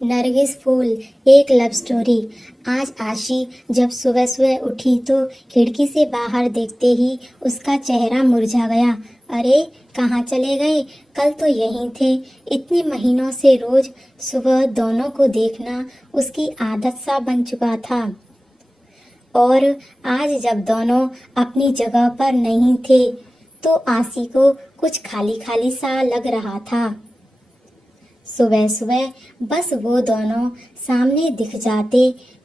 नरगिस फूल एक love story. आज आशी जब सुबह सुबह उठी तो खिड़की से बाहर देखते ही उसका चेहरा मुरझा गया। अरे कहाँ चले गए? कल तो यहीं थे। इतने महीनों से रोज सुबह दोनों को देखना उसकी आदत सा बन चुका था, और आज जब दोनों अपनी जगह पर नहीं थे तो आशी को कुछ खाली खाली सा लग रहा था। सुबह सुबह बस वो दोनों सामने दिख जाते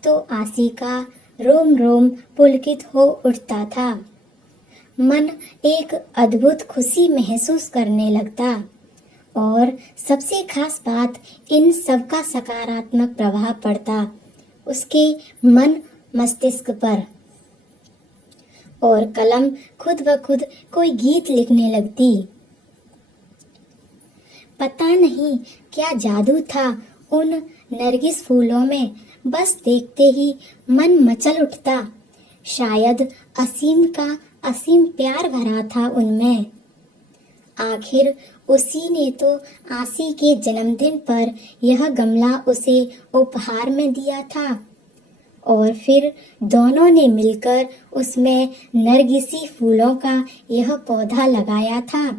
तो आशी का रोम रोम पुलकित हो उठता था। मन एक अद्भुत खुशी महसूस करने लगता, और सबसे खास बात, इन सब का सकारात्मक प्रभाव पड़ता उसके मन मस्तिष्क पर, और कलम खुद ब खुद कोई गीत लिखने लगती। पता नहीं क्या जादू था उन नरगिस फूलों में, बस देखते ही मन मचल उठता। शायद असीम का असीम प्यार भरा था उनमें। आखिर उसी ने तो आशी के जन्मदिन पर यह गमला उसे उपहार में दिया था, और फिर दोनों ने मिलकर उसमें नरगिसी फूलों का यह पौधा लगाया था।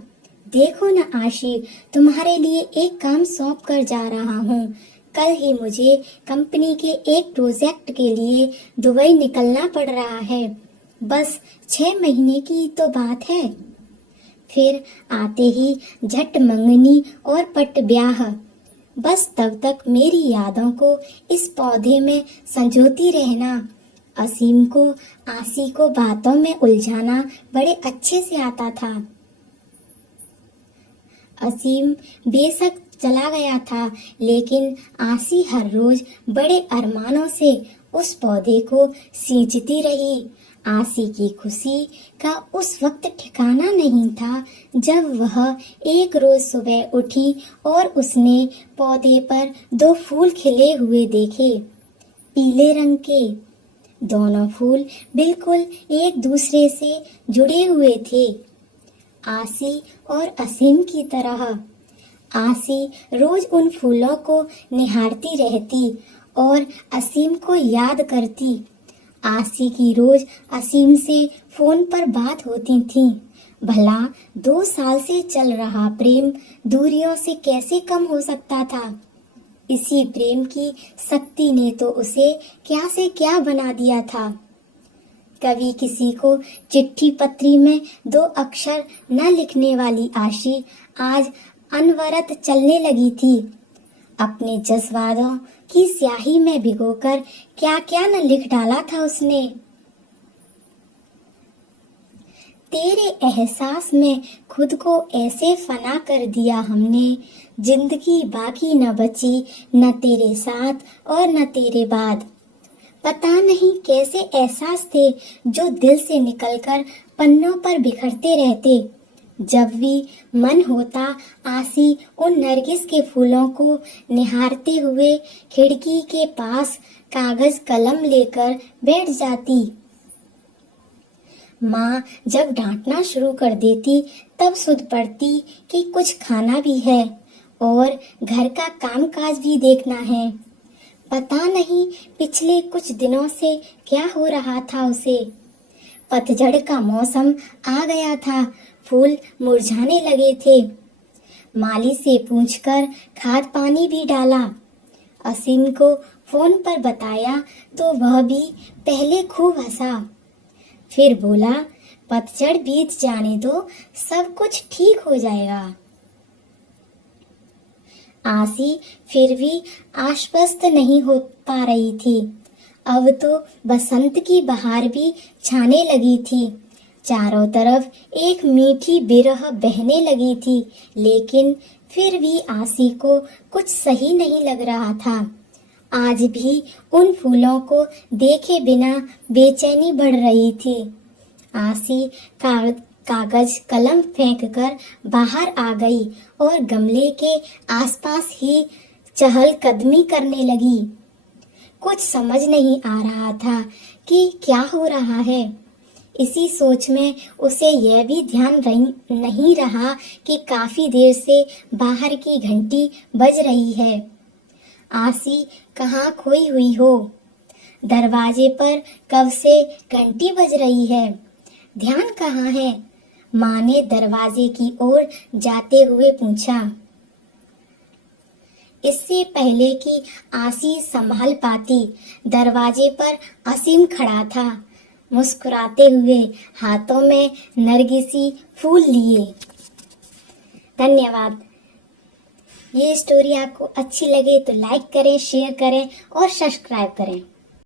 देखो न आशी, तुम्हारे लिए एक काम सौंप कर जा रहा हूँ। कल ही मुझे कंपनी के एक प्रोजेक्ट के लिए दुबई निकलना पड़ रहा है। बस 6 महीने की तो बात है। फिर आते ही झट मंगनी और पट ब्याह। बस तब तक मेरी यादों को इस पौधे में संजोती रहना। असीम को आशी को बातों में उलझाना बड़े अच्छे से आता था। असीम बेशक चला गया था, लेकिन आशी हर रोज बड़े अरमानों से उस पौधे को सींचती रही। आशी की खुशी का उस वक्त ठिकाना नहीं था जब वह एक रोज सुबह उठी और उसने पौधे पर 2 फूल खिले हुए देखे, पीले रंग के। दोनों फूल बिल्कुल एक दूसरे से जुड़े हुए थे, आशी और असीम की तरह। आशी रोज उन फूलों को निहारती रहती और असीम को याद करती। आशी की रोज असीम से फोन पर बात होती थी। भला 2 साल से चल रहा प्रेम दूरियों से कैसे कम हो सकता था? इसी प्रेम की शक्ति ने तो उसे क्या से क्या बना दिया था। कभी किसी को चिट्ठी पत्री में 2 अक्षर न लिखने वाली आशी आज अनवरत चलने लगी थी। अपने जज्बातों की स्याही में भिगोकर क्या क्या न लिख डाला था उसने। तेरे एहसास में खुद को ऐसे फना कर दिया हमने, जिंदगी बाकी न बची न तेरे साथ और न तेरे बाद। पता नहीं कैसे एहसास थे जो दिल से निकलकर पन्नों पर बिखरते रहते। जब भी मन होता आशी उन नरगिस के फूलों को निहारते हुए खिड़की के पास कागज कलम लेकर बैठ जाती। माँ जब डांटना शुरू कर देती तब सुध पड़ती कि कुछ खाना भी है और घर का कामकाज भी देखना है। पता नहीं पिछले कुछ दिनों से क्या हो रहा था उसे। पतझड़ का मौसम आ गया था, फूल मुरझाने लगे थे। माली से पूछकर खाद पानी भी डाला। असीम को फोन पर बताया तो वह भी पहले खूब हंसा, फिर बोला पतझड़ बीत जाने दो, सब कुछ ठीक हो जाएगा। आशी फिर भी आश्वस्त नहीं हो पा रही थी। अब तो बसंत की बहार भी छाने लगी थी। चारों तरफ एक मीठी बिरह बहने लगी थी, लेकिन फिर भी आशी को कुछ सही नहीं लग रहा था। आज भी उन फूलों को देखे बिना बेचैनी बढ़ रही थी। आशी कागज कलम फेंककर बाहर आ गई और गमले के आसपास ही चहलकदमी करने लगी। कुछ समझ नहीं आ रहा था कि क्या हो रहा है। इसी सोच में उसे यह भी ध्यान नहीं रहा कि काफी देर से बाहर की घंटी बज रही है। आसी कहाँ खोई हुई हो। दरवाजे पर कब से घंटी बज रही है, ध्यान कहाँ है। माँ ने दरवाजे की ओर जाते हुए पूछा। इससे पहले कि आसी संभाल पाती, दरवाजे पर असीम खड़ा था, मुस्कुराते हुए, हाथों में नरगिसी फूल लिए। धन्यवाद। ये स्टोरी आपको अच्छी लगे तो लाइक करें, शेयर करें और सब्सक्राइब करें।